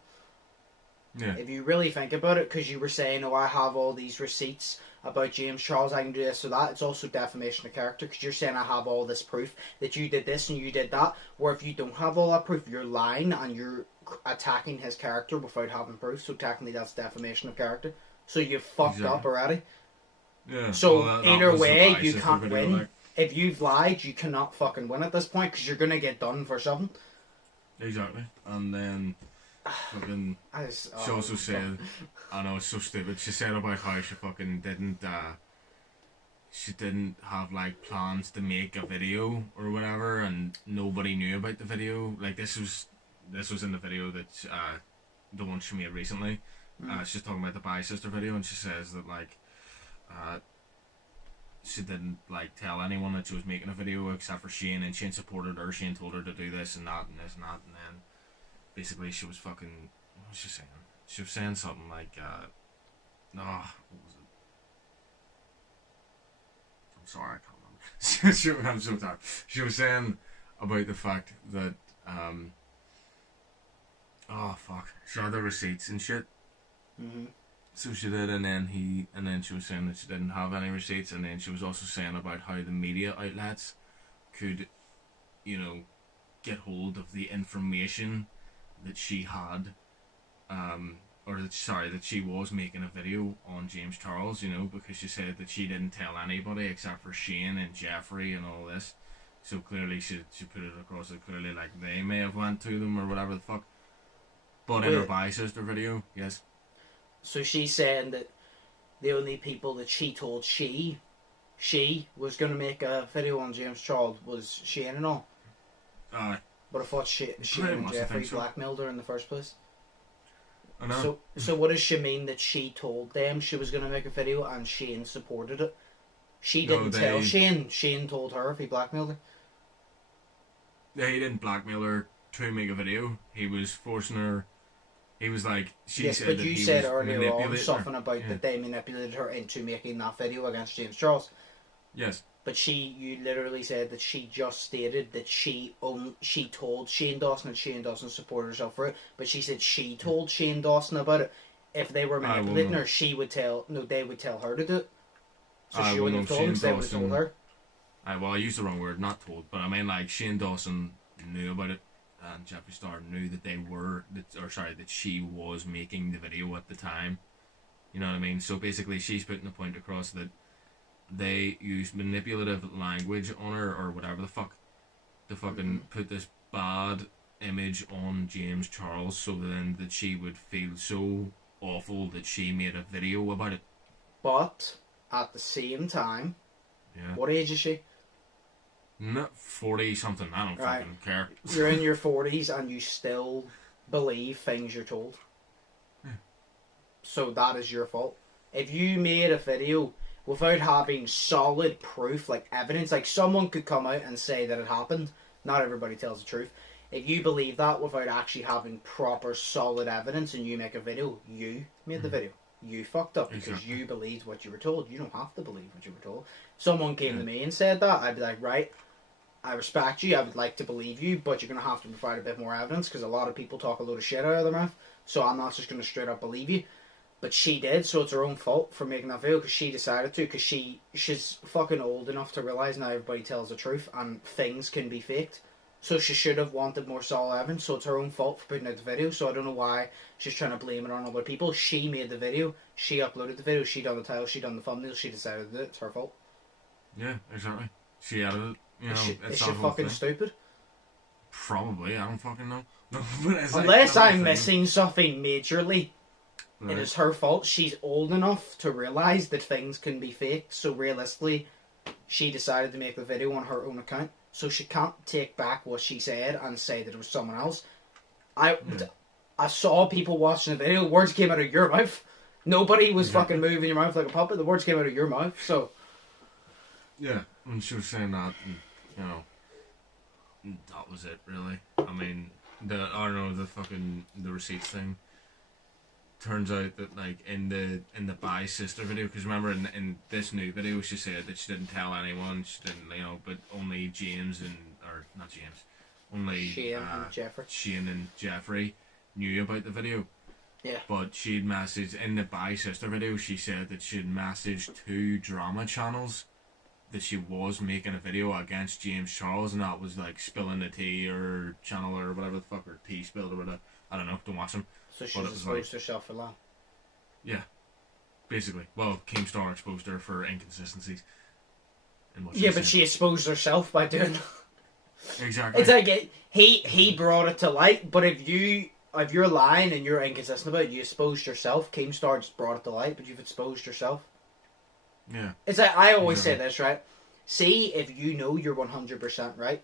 Yeah. If you really think about it, because you were saying, oh, I have all these receipts about James Charles, I can do this or that, it's also defamation of character, because you're saying I have all this proof that you did this and you did that, where if you don't have all that proof, you're lying and you're attacking his character without having proof, so technically that's defamation of character. So you've fucked up already. Yeah. So that either way, you can't video, win. like. If you've lied, you cannot fucking win at this point, because you're going to get done for something. Exactly. And then fucking she also said, I know it's so stupid, she said about how she fucking didn't have like plans to make a video or whatever, and nobody knew about the video. Like this was in the video that the one she made recently. She's talking about the Bye Sister video, and she says that like she didn't like tell anyone that she was making a video except for Shane, and Shane supported her. Shane told her to do this and that and this and that, and then basically she was fucking, what was she saying? She was saying something like what was it? I'm sorry, I can't remember. I'm so tired. She was saying about the fact that she had the receipts and shit. So she did, and then she was saying that she didn't have any receipts, and then she was also saying about how the media outlets could, you know, get hold of the information that she had, that she was making a video on James Charles, you know, because she said that she didn't tell anybody except for Shane and Jeffrey and all this. So clearly she put it across that clearly like they may have went to them or whatever the fuck. But in her Bye Sister video, yes. So she's saying that the only people that she told she was going to make a video on James Charles was Shane and all. Aye. But I thought Shane and Jeffrey blackmailed her in the first place. I know. So what does she mean that she told them she was going to make a video and Shane supported it? She didn't tell Shane. Shane told her if he blackmailed her. Yeah, he didn't blackmail her to make a video. He was forcing her. He was like, said but that you he said was earlier on manipulating something about that they manipulated her into making that video against James Charles. Yes. But you literally said that she just stated that she told Shane Dawson and Shane Dawson supported herself for it. But she said she told Shane Dawson about it. If they were manipulating her, they would tell her to do it. So she wouldn't have told him, they would have told her. Well, I used the wrong word, not told, but I mean like Shane Dawson knew about it, and Jeffree Star knew that that she was making the video at the time. You know what I mean? So basically, she's putting the point across that they used manipulative language on her or whatever the fuck to fucking put this bad image on James Charles, so then that she would feel so awful that she made a video about it. But at the same time, what age is she? Not 40 something. I don't fucking care. You're in your 40s and you still believe things you're told. Yeah. So that is your fault. If you made a video without having solid proof, like evidence, like someone could come out and say that it happened. Not everybody tells the truth. If you believe that without actually having proper solid evidence and you make a video, you made the video. You fucked up because you believed what you were told. You don't have to believe what you were told. Someone came to me and said that, I'd be like, right, I respect you, I would like to believe you, but you're going to have to provide a bit more evidence because a lot of people talk a load of shit out of their mouth, so I'm not just going to straight up believe you. But she did, so it's her own fault for making that video because she decided to. Because she's fucking old enough to realise now everybody tells the truth and things can be faked. So she should have wanted more solid evidence. So it's her own fault for putting out the video. So I don't know why she's trying to blame it on other people. She made the video. She uploaded the video. She done the title. She done the thumbnail. She decided that it's her fault. Yeah, exactly. She edited it. You know, is she fucking stupid? Probably. I don't fucking know. No, but it's unless like, I'm missing something majorly. Right. It is her fault. She's old enough to realise that things can be faked. So realistically, she decided to make the video on her own account. So she can't take back what she said and say that it was someone else. I saw people watching the video. Words came out of your mouth. Nobody was fucking moving your mouth like a puppet. The words came out of your mouth. So yeah, when she was saying that, and, you know, that was it really. I mean, the receipts thing. Turns out that like in the Bye Sister video, because remember in this new video she said that she didn't tell anyone, she didn't, you know, but only James and, or not James, only Shane and Jeffrey knew about the video. Yeah. But she'd messaged in the Bye Sister video, she said that she'd messaged 2 drama channels that she was making a video against James Charles, and that was like Spilling the Tea or channel or whatever the fuck, or Tea Spilled or whatever. I don't know, don't watch them. So she's exposed herself for that. Yeah, basically. Well, Keemstar exposed her for inconsistencies. Yeah, but she exposed herself by doing that. Exactly. It's like he brought it to light, but if you're lying and you're inconsistent about it, you exposed yourself. Keemstar just brought it to light, but you've exposed yourself. Yeah. It's like, I always say this, right? See, if you know you're 100% right,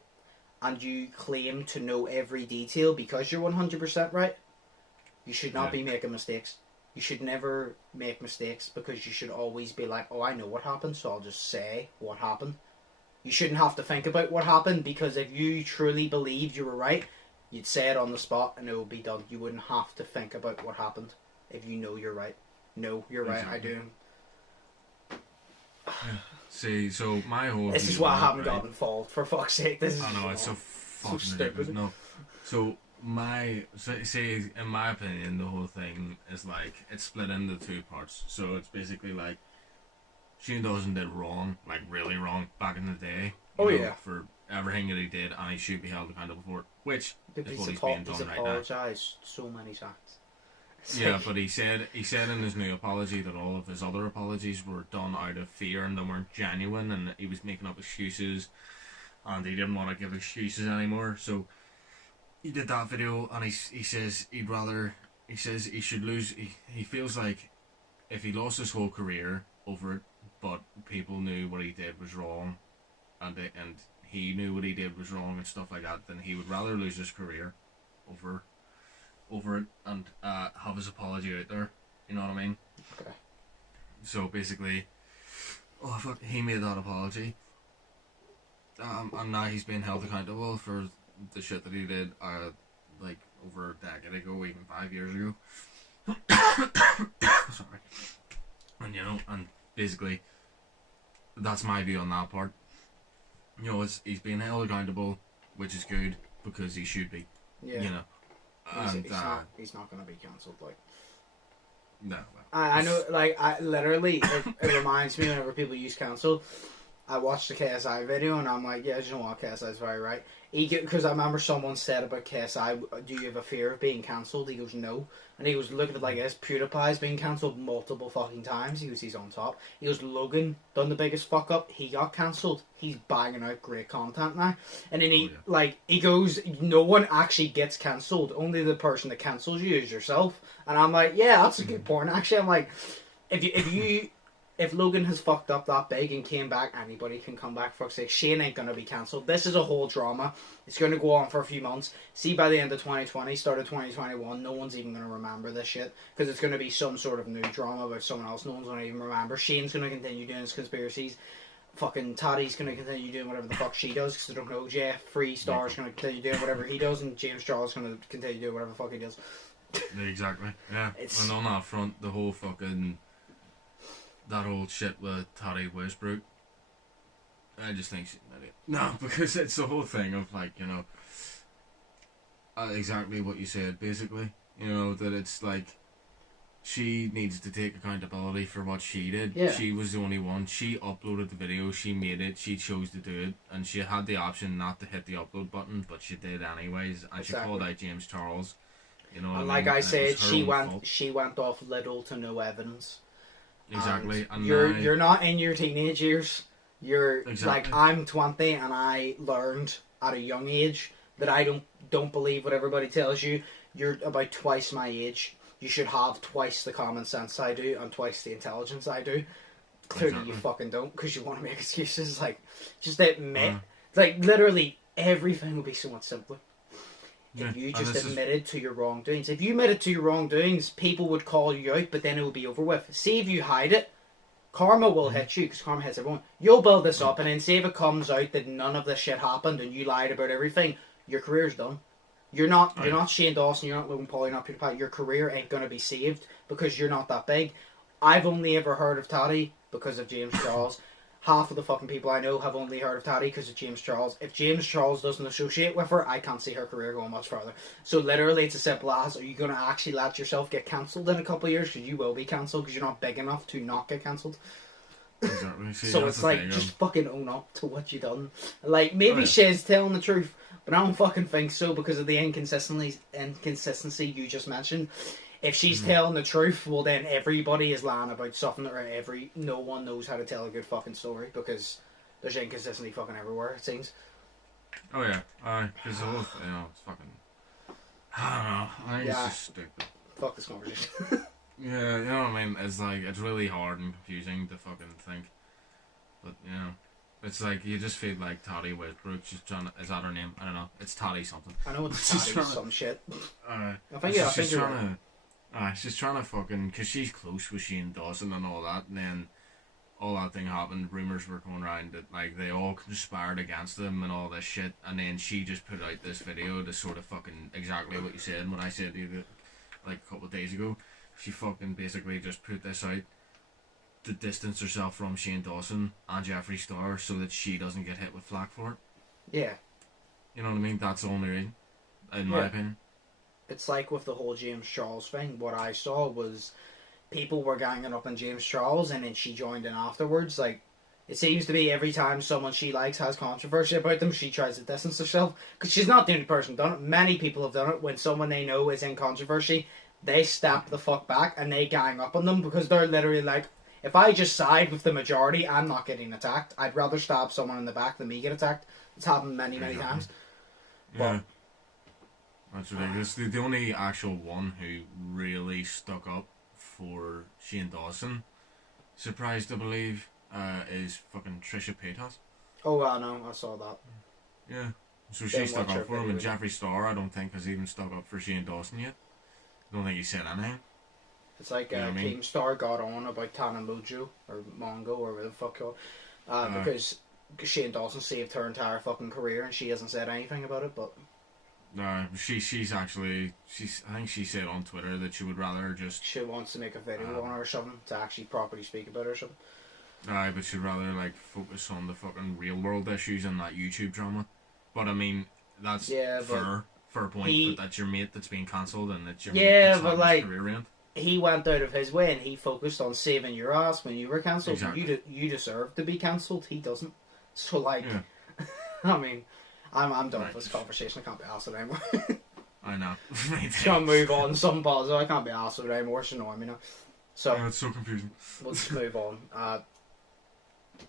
and you claim to know every detail because you're 100% right, you should not be making mistakes. You should never make mistakes because you should always be like, oh, I know what happened, so I'll just say what happened. You shouldn't have to think about what happened, because if you truly believed you were right, you'd say it on the spot and it would be done. You wouldn't have to think about what happened if you know you're right. No, you're right, I do. See, so my whole... This is why I haven't gotten involved, for fuck's sake. This is I know, it's so fucking ridiculous. No. So, in my opinion, the whole thing is like, it's split into 2 parts. So it's basically like, Shane Dawson did wrong, like really wrong, back in the day. You know, for everything that he did, and he should be held accountable for it, which is what he's being done right now. He's apologised so many times. Yeah, but he said in his new apology that all of his other apologies were done out of fear and they weren't genuine, and he was making up excuses, and he didn't want to give excuses anymore. So he did that video, and he says he should lose. He feels like if he lost his whole career over it, but people knew what he did was wrong, and he knew what he did was wrong and stuff like that, then he would rather lose his career over it and have his apology out there. You know what I mean? Okay. So basically, he made that apology, and now he's being held accountable for the shit that he did, like over a decade ago, even 5 years ago. Sorry. And you know, and basically, that's my view on that part. You know, he's being held accountable, which is good because he should be. Yeah. You know. He's not going to be cancelled, like. No. I know, like, it reminds me whenever people use cancel. I watched the KSI video and I'm like, yeah, you know what, KSI's very right. Because I remember someone said about KSI, do you have a fear of being cancelled? He goes, no. And he was looking at it like this, PewDiePie's been cancelled multiple fucking times. He goes, he's on top. He goes, Logan done the biggest fuck up. He got cancelled. He's banging out great content now. And then he goes, no one actually gets cancelled. Only the person that cancels you is yourself. And I'm like, yeah, that's a good point. Actually, I'm like, if Logan has fucked up that big and came back, anybody can come back, for fuck's sake. Shane ain't going to be cancelled. This is a whole drama. It's going to go on for a few months. See, by the end of 2020, start of 2021, no one's even going to remember this shit. Because it's going to be some sort of new drama about someone else. No one's going to even remember. Shane's going to continue doing his conspiracies. Fucking Taddy's going to continue doing whatever the fuck she does, because I don't know. Jeff Freestar's going to continue doing whatever he does, and James Charles is going to continue doing whatever the fuck he does. Exactly. Yeah. And on that front, the whole fucking... that old shit with Toddy Westbrook, I just think she's an idiot. No, because it's the whole thing of, like, you know, exactly what you said, basically. You know, that it's like, she needs to take accountability for what she did. Yeah. She was the only one. She uploaded the video, she made it, she chose to do it, and she had the option not to hit the upload button, but she did anyways, and she called out James Charles. You know what and I mean? like I And said, she fault. went off little to no evidence. Exactly. And you're not in your teenage years. You're Exactly. like, I'm 20 and I learned at a young age that I don't believe what everybody tells you. You're about twice my age. You should have twice the common sense I do and twice the intelligence I do. Clearly you fucking don't, because you want to make excuses. Like, just admit. Like, literally everything would be so much simpler if you just admitted to your wrongdoings. If you admitted to your wrongdoings, people would call you out, but then it would be over with. See, if you hide it, karma will hit you, because karma hits everyone. You'll build this up, and then say if it comes out that none of this shit happened and you lied about everything, your career's done. You're not Shane Dawson, you're not Logan Paul, you're not PewDiePie. Your career ain't going to be saved because you're not that big. I've only ever heard of Toddy because of James Charles. Half of the fucking people I know have only heard of Toddy because of James Charles. If James Charles doesn't associate with her, I can't see her career going much further. So literally it's as simple as, are you going to actually let yourself get cancelled in a couple of years? Because you will be cancelled because you're not big enough to not get cancelled. Exactly. See, so it's like, just fucking own up to what you done. Like, maybe Shay's telling the truth, but I don't fucking think so because of the inconsistency you just mentioned. If she's telling the truth, well then everybody is lying about something, or no one knows how to tell a good fucking story because there's inconsistency fucking everywhere, it seems. Oh yeah, because it's fucking, I don't know, I think it's just stupid. Fuck this conversation. Yeah, you know what I mean? It's like, it's really hard and confusing to fucking think. But, you know, it's like, you just feel like Toddy Westbrook, she's trying to, is that her name? I don't know. It's Toddy something. I know it's Toddy some shit. I think she's you're trying to, she's trying to fucking, because she's close with Shane Dawson and all that, and then all that thing happened, rumours were going around that, like, they all conspired against them and all this shit, and then she just put out this video to sort of fucking, exactly what you said and what I said to you, like, a couple of days ago. She fucking basically just put this out to distance herself from Shane Dawson and Jeffree Star so that she doesn't get hit with flack for it. Yeah. You know what I mean? That's the only reason, in my opinion. It's like with the whole James Charles thing, what I saw was people were ganging up on James Charles and then she joined in afterwards. Like, it seems to be every time someone she likes has controversy about them, she tries to distance herself. Because she's not the only person done it. Many people have done it. When someone they know is in controversy, they step the fuck back and they gang up on them because they're literally like, if I just side with the majority, I'm not getting attacked. I'd rather stab someone in the back than me get attacked. It's happened many times. Yeah. That's ridiculous. The only actual one who really stuck up for Shane Dawson, surprised to believe, is fucking Trisha Paytas. Oh, I know. I saw that. Yeah. So she stuck up for him, and Jeffree Star, I don't think, has even stuck up for Shane Dawson yet. I don't think he said anything. It's like Keemstar got on about Tana Mojo, or Mongo, or whatever the fuck called, because Shane Dawson saved her entire fucking career and she hasn't said anything about it, but... No, she's actually, I think she said on Twitter that she would rather just... She wants to make a video on her or something, to actually properly speak about it or something. But she'd rather, like, focus on the fucking real world issues and that YouTube drama. But, I mean, that's fair point, but that's your mate that's being cancelled and that's your mate that's having his career end. He went out of his way and he focused on saving your ass when you were cancelled. Exactly. You deserve to be cancelled. He doesn't. So, like, I mean, I'm done with this conversation. I can't be asked with it anymore. I know. Just gonna move on. Some positive. I can't be asked with it anymore. It's annoying me now. So, it's so confusing. Let's move on.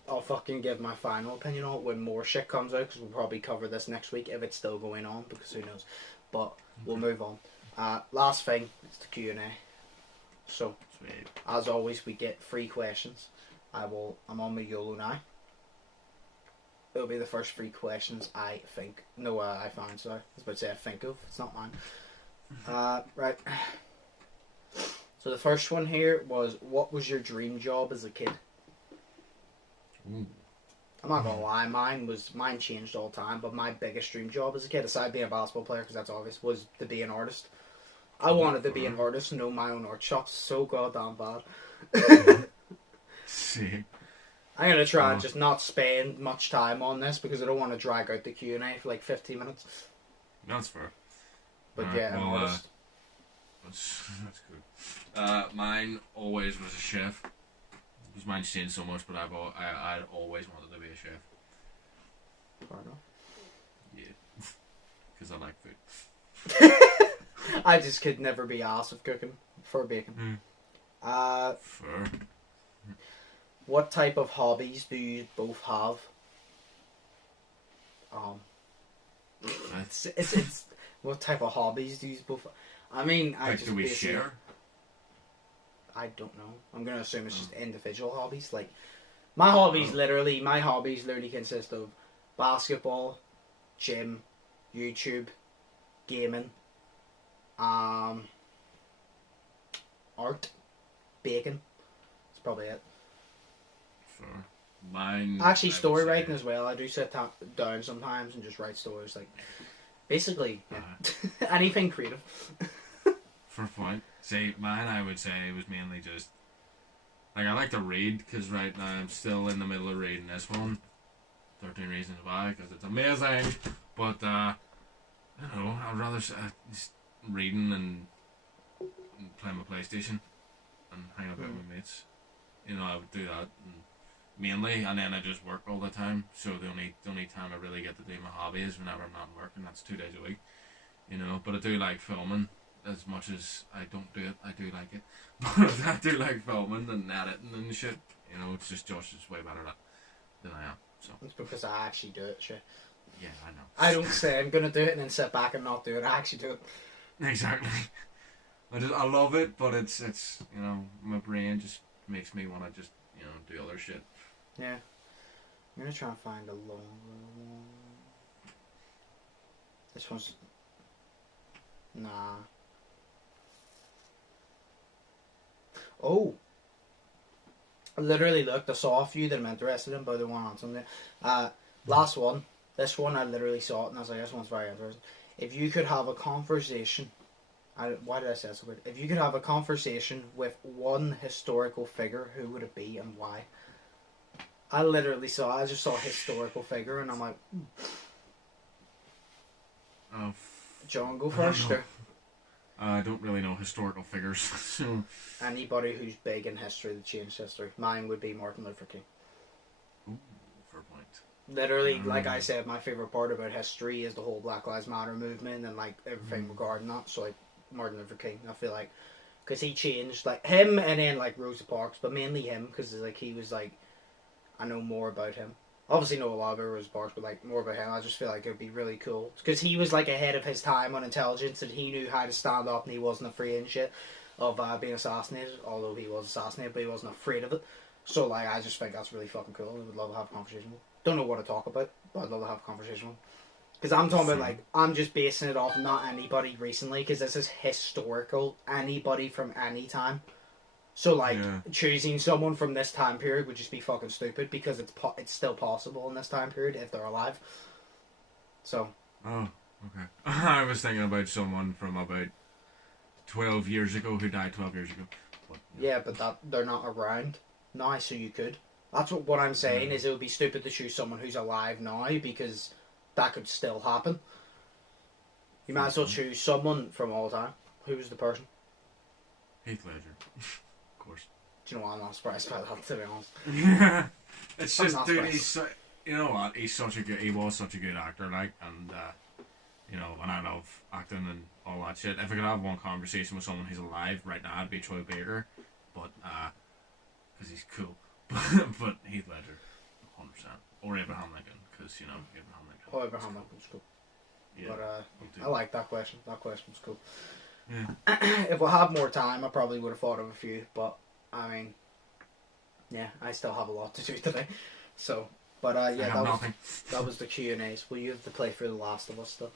I'll fucking give my final opinion on it when more shit comes out, because we'll probably cover this next week if it's still going on, because who knows. But we'll move on. Last thing is the Q&A. So, as always, we get 3 questions. I'm on my Yolo now. It'll be the first 3 questions I found, sorry. I was about to say I think of. It's not mine. Right. So the first one here was, what was your dream job as a kid? Ooh. I'm not gonna lie, mine changed all the time, but my biggest dream job as a kid, aside being a basketball player, because that's obvious, was to be an artist. I wanted to be an artist and own my own art shop so goddamn bad. See. I'm going to try and just not spend much time on this because I don't want to drag out the Q&A for like 15 minutes. That's fair. But an artist. That's good. Mine always was a chef. Because mine's changed so much, but I'd always wanted to be a chef. Fair enough. Yeah. Because I like food. I just could never be arsed of cooking for bacon. Fair. What type of hobbies do you both have? It's what type of hobbies do you both? I mean, I like, just do we share? I don't know. I'm gonna assume it's just individual hobbies. Like my hobbies, literally consist of basketball, gym, YouTube, gaming, art, bacon. That's probably it. Fair. Mine. Actually, story writing as well. I do sit down sometimes and just write stories. Like basically anything creative. Fair point. See, mine, I would say, was mainly just like I like to read because right now I'm still in the middle of reading this one, 13 Reasons Why, because it's amazing. But I don't know. I'd rather just reading and playing my PlayStation and hanging out with my mates. You know, I would do that mainly, and then I just work all the time. So the only time I really get to do my hobby is whenever I'm not working. That's 2 days a week. You know, but I do like filming. As much as I don't do it, I do like it. But I do like filming and editing and shit. You know, it's just Josh is way better at it than I am. So It's because I actually do it, shit. yeah, I know. I don't say I'm gonna do it and then sit back and not do it. I actually do it. Exactly. I love it, but it's you know, my brain just makes me want to just, you know, do other shit. Yeah. I'm gonna try and find a longer one. This one's... Nah. Oh! I literally looked. I saw a few that I'm interested in, but I don't want on something. Last one. This one, I literally saw it and I was like, this one's very interesting. If you could have a conversation... why did I say so weird? If you could have a conversation with one historical figure, who would it be and why? I just saw a historical figure and I'm like... Oh, John, go first. I don't really know historical figures. So Anybody who's big in history that changed history. Mine would be Martin Luther King. Ooh, fair point. Literally, like I said, my favourite part about history is the whole Black Lives Matter movement and like everything regarding that. So like Martin Luther King, I feel like, because he changed, like him and then like Rosa Parks, but mainly him because like he was like, I know more about him. Obviously know a lot about Rosa Parks, but like more about him. I just feel like it would be really cool because he was like ahead of his time on intelligence and he knew how to stand up and he wasn't afraid and shit of being assassinated. Although he was assassinated, but he wasn't afraid of it. So like I just think that's really fucking cool. I would love to have a conversation with him. Don't know what to talk about, but I'd love to have a conversation with him. Because I'm talking about like I'm just basing it off not anybody recently because this is historical. Anybody from any time. So like choosing someone from this time period would just be fucking stupid because it's still possible in this time period if they're alive. So. Oh, okay. I was thinking about someone from about 12 years ago who died 12 years ago. But, yeah, but they're not around now, so you could. That's what I'm saying is it would be stupid to choose someone who's alive now because that could still happen. You might as well choose someone from all time. Who was the person? Heath Ledger. Do you know what? I'm not surprised by that, to be honest. Yeah, it's just, dude, you know what? He was such a good actor, like, and you know, and I love acting and all that shit. If I could have one conversation with someone who's alive right now, it'd be Troy Baker, but because he's cool. But Heath Ledger, 100%, or Abraham Lincoln, because you know Abraham Lincoln. Oh, Abraham Lincoln's cool. Yeah, but I like that question. That question's cool. Yeah. If we had more time, I probably would have thought of a few, but I mean, yeah, I still have a lot to do today. So, but yeah, that was the Q&As. Will you have to play through The Last of Us stuff?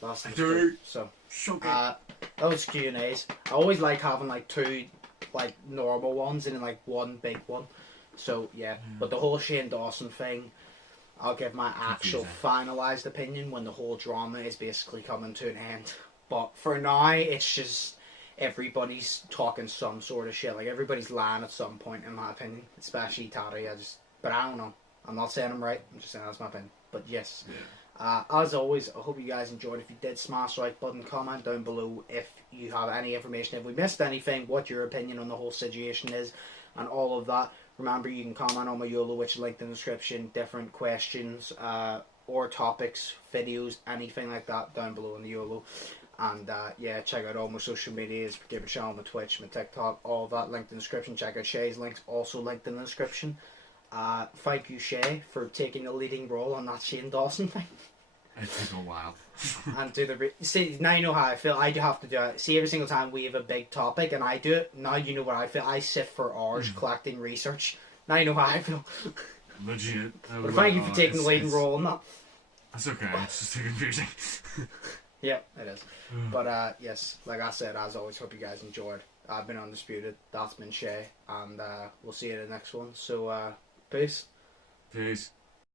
Last of Us 2. So that was Q&As. I always like having like two like normal ones and then like one big one. So yeah, but the whole Shane Dawson thing, I'll give my actual finalised opinion when the whole drama is basically coming to an end. But for now, it's just everybody's talking some sort of shit. Like everybody's lying at some point, in my opinion. Especially Tari. But I don't know. I'm not saying I'm right. I'm just saying that's my opinion. But yes, As always, I hope you guys enjoyed. If you did, smash the like button, comment down below if you have any information. If we missed anything, what your opinion on the whole situation is, and all of that. Remember, you can comment on my Yolo, which is linked in the description, different questions, or topics, videos, anything like that down below in the Yolo. And yeah, check out all my social medias, Gamer channel, my Twitch, my TikTok, all of that linked in the description. Check out Shay's links, also linked in the description. Thank you, Shay, for taking the leading role on that Shane Dawson thing. It took a while. And do the see, now you know how I feel. I do have to do it. See, every single time we have a big topic and I do it, now you know what I feel. I sit for hours collecting research. Now you know how I feel. Legit. But thank you for taking the leading role on that. That's okay. It's just too confusing. Yeah, it is. But yes, like I said, as always, hope you guys enjoyed. I've been Undisputed. That's been Shay, and we'll see you in the next one. So peace. Peace.